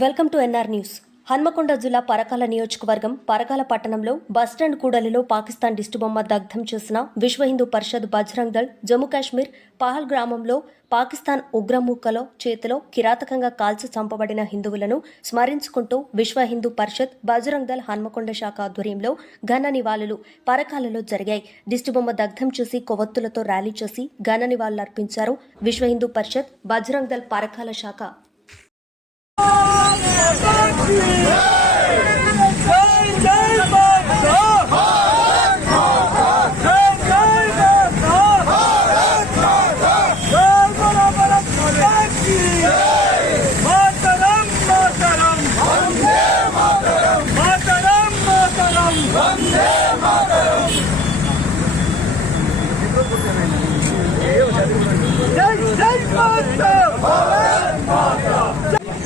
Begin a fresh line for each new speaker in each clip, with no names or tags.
Welcome to NR news. Hanamkonda జిల్లా పరకాల నియోజకవర్గం పరకాల పట్టణంలో బస్టాండ్ కూడలిలో పాకిస్తాన్ దిష్టిబొమ్మ దగ్ధం చేసిన విశ్వ హిందూ పరిషత్ బజరంగ్ దళ్ జమ్మూ కాశ్మీర్ పహల్ గ్రామంలో పాకిస్తాన్ ఉగ్రమూకలో చేతిలో కిరాతకంగా కాల్చి చంపబడిన హిందువులను స్మరించుకుంటూ విశ్వ హిందూ పరిషత్ బజరంగ్ దళ్ హన్మకొండ శాఖ ఆధ్వర్యంలో ఘన నివాళులు పరకాలలో జరిగాయి. దిష్టిబొమ్మ దగ్ధం చేసి కొవ్వొత్తులతో ర్యాలీ చేసి ఘన నివాళులర్పించారు విశ్వ హిందూ పరిషత్ బజరంగ్ దళ్ పరకాల శాఖ
జై జై భారత్ జై జై భారత్ జై బల బల ప్రజాకి మాతరం మాతరం వందే మాతరం మాతరం మాతరం వందే మాతరం జై జై భారత్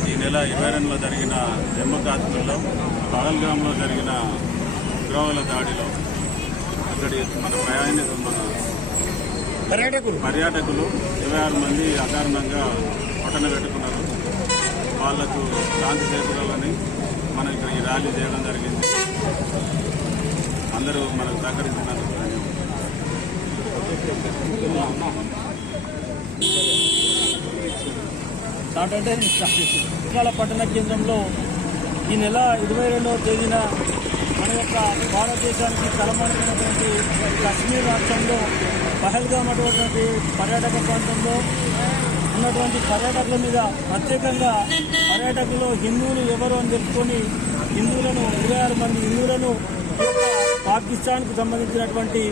ఈ నెల ఇరవై రెండులో జరిగిన జమ్మూ కాశ్మీర్లో పహల్గామ్లో జరిగిన ఉగ్రవాదుల దాడిలో అక్కడి మన ప్రయాణికులు మన
పర్యాటకులు?
పర్యాటకులు ఇరవై ఆరు మంది అకారణంగా పట్టణ పెట్టుకున్నారు. వాళ్ళకు శాంతి చేకూరాలని మనం ఇక్కడ ఈ ర్యాలీ చేయడం జరిగింది. అందరూ మనకు స్టార్ట్ ధన్యవాదాలు.
విశాల పట్టణ కేంద్రంలో ఈ నెల ఇరవై రెండవ తేదీన మన యొక్క భారతదేశానికి తలమానినటువంటి కశ్మీర్ రాష్ట్రంలో పహల్గామ్ అటువంటి పర్యాటక ప్రాంతంలో ఉన్నటువంటి పర్యాటకుల మీద ప్రత్యేకంగా పర్యాటకులు హిందువులు ఎవరు అని తెలుసుకొని హిందువులను ఇరవై ఆరు మంది హిందువులను పాకిస్తాన్కు సంబంధించినటువంటి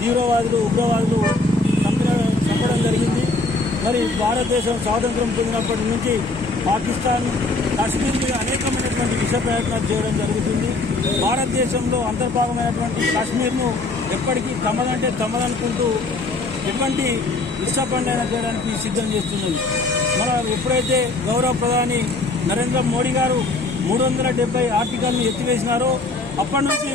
తీవ్రవాదులు ఉగ్రవాదులు చంపడం జరిగింది మరి భారతదేశం స్వాతంత్రం పొందినప్పటి నుంచి పాకిస్తాన్ కాశ్మీర్ మీద అనేకమైనటువంటి విష ప్రయత్నాలు చేయడం జరుగుతుంది. భారతదేశంలో అంతర్భాగమైనటువంటి కాశ్మీర్ను ఎప్పటికీ తమదంటే తమదనుకుంటూ ఎటువంటి విషపండైన చేయడానికి సిద్ధం చేస్తున్నది. మన ఎప్పుడైతే గౌరవ ప్రధాని నరేంద్ర మోడీ గారు మూడు వందల డెబ్బై ఆర్టికల్ను ఎత్తివేసినారో అప్పటి నుంచి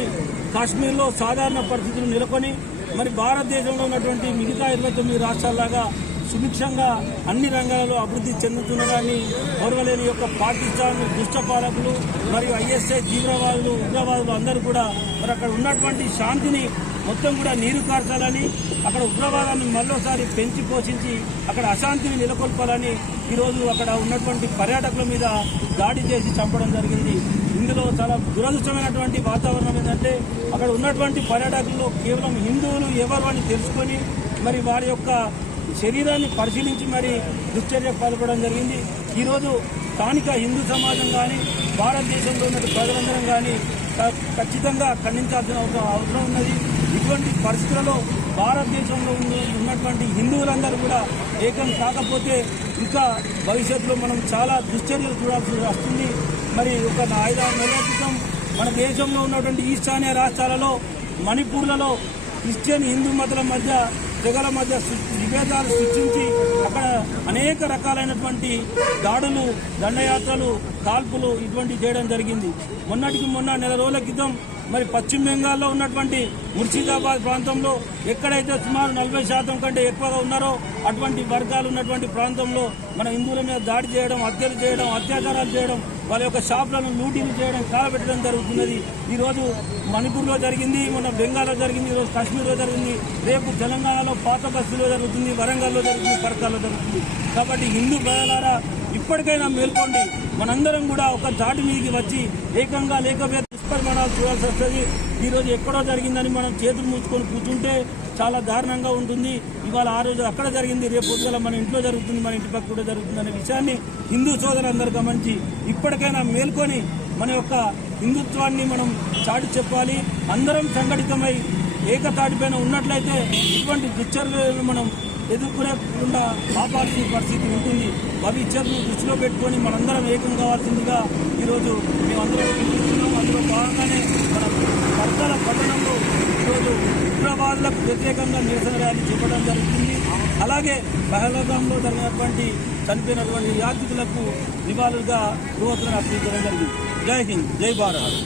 కాశ్మీర్లో సాధారణ పరిస్థితులు నెలకొని మరి భారతదేశంలో ఉన్నటువంటి మిగతా ఇరవై తొమ్మిది రాష్ట్రాల్లాగా సుభిక్షంగా అన్ని రంగాలలో అభివృద్ధి చెందుతున్నదాన్ని ఓర్వలేని యొక్క పాకిస్తాన్ దుష్టపాలకులు మరియు ఐఎస్ఐ తీవ్రవాదులు ఉగ్రవాదులు అందరూ కూడా మరి అక్కడ ఉన్నటువంటి శాంతిని మొత్తం కూడా నీరు కార్చాలని అక్కడ ఉగ్రవాదాన్ని మరోసారి పెంచి పోషించి అక్కడ అశాంతిని నెలకొల్పాలని ఈరోజు అక్కడ ఉన్నటువంటి పర్యాటకుల మీద దాడి చేసి చంపడం జరిగింది. ఇందులో చాలా దురదృష్టమైనటువంటి వాతావరణం ఏంటంటే అక్కడ ఉన్నటువంటి పర్యాటకుల్లో కేవలం హిందువులు ఎవరు అని తెలుసుకొని మరి వారి యొక్క శరీరాన్ని పరిశీలించి మరి దుశ్చర్య పాల్పడడం జరిగింది. ఈరోజు స్థానిక హిందూ సమాజం కానీ భారతదేశంలో ఉన్న ప్రజలందరం కానీ ఖచ్చితంగా ఖండించాల్సిన అవసరం అవసరం ఉన్నది. ఇటువంటి పరిస్థితులలో భారతదేశంలో ఉన్నటువంటి హిందువులందరూ కూడా ఏకం కాకపోతే ఇంకా భవిష్యత్తులో మనం చాలా దుశ్చర్యలు చూడాల్సి వస్తుంది. మరి ఒక ఐదారు నెలల క్రితం మన దేశంలో ఉన్నటువంటి ఈశాన్య రాష్ట్రాలలో మణిపూర్లలో క్రిస్టియన్ హిందూ మతల మధ్య తెగల మధ్య విభేదాలు సృష్టించి అక్కడ అనేక రకాలైనటువంటి దాడులు దండయాత్రలు కాల్పులు ఇటువంటి చేయడం జరిగింది. మొన్నటికి మొన్న నెల రోజుల క్రితం మరి పశ్చిమ బెంగాల్లో ఉన్నటువంటి ముర్షిదాబాద్ ప్రాంతంలో ఎక్కడైతే సుమారు నలభై శాతం కంటే ఎక్కువగా ఉన్నారో అటువంటి వర్గాలు ఉన్నటువంటి ప్రాంతంలో మన హిందువుల మీద దాడి చేయడం హత్యలు చేయడం అత్యాచారాలు చేయడం వాళ్ళ యొక్క షాపులను లూటీలు చేయడం కాలబెట్టడం జరుగుతున్నది. ఈరోజు మణిపూర్లో జరిగింది మొన్న బెంగాల్లో జరిగింది ఈరోజు కాశ్మీర్లో జరిగింది రేపు తెలంగాణలో పాత బస్తీలో జరుగుతుంది వరంగల్లో జరుగుతుంది పరకాల్లో జరుగుతుంది. కాబట్టి హిందూ ప్రజలారా ఇప్పటికైనా మేల్కోండి. మనందరం కూడా ఒక దాటి మీదకి వచ్చి ఏకంగా లేకపోతే పరిమాణాలు చూడాల్సి వస్తుంది. ఈ రోజు ఎక్కడో జరిగిందని మనం చేతులు మూసుకొని కూర్చుంటే చాలా దారుణంగా ఉంటుంది. ఇవాళ ఆ రోజు అక్కడ జరిగింది. రేపు పొద్దుగల మన ఇంట్లో జరుగుతుంది మన ఇంటి పక్క కూడా జరుగుతుంది అనే విషయాన్ని హిందూ సోదరులందరూ గమనించి ఇప్పటికైనా మేల్కొని మన యొక్క హిందుత్వాన్ని మనం చాటి చెప్పాలి. అందరం సంఘటితమై ఏకతాటిపైన ఉన్నట్లయితే ఇటువంటి దుశ్చర్యలను మనం ఎదుర్కొనేకుండా కాపాల్సిన పరిస్థితి ఉంటుంది. భవిష్యత్తును దృష్టిలో పెట్టుకొని మనందరం ఏకం కావాల్సిందిగా ఈరోజు మేమందరం భాగంగానే మన పర్తల పట్టణంలో ఈరోజు ఉగ్రవాదులకు వ్యతిరేకంగా నిరసన ర్యాలీ చూపడం జరుగుతుంది. అలాగే పహలగాంలో జరిగినటువంటి చనిపోయినటువంటి యాత్రికులకు నివాళులుగా యువతను అర్పించడం జరిగింది. జై హింద్ జై భారత్.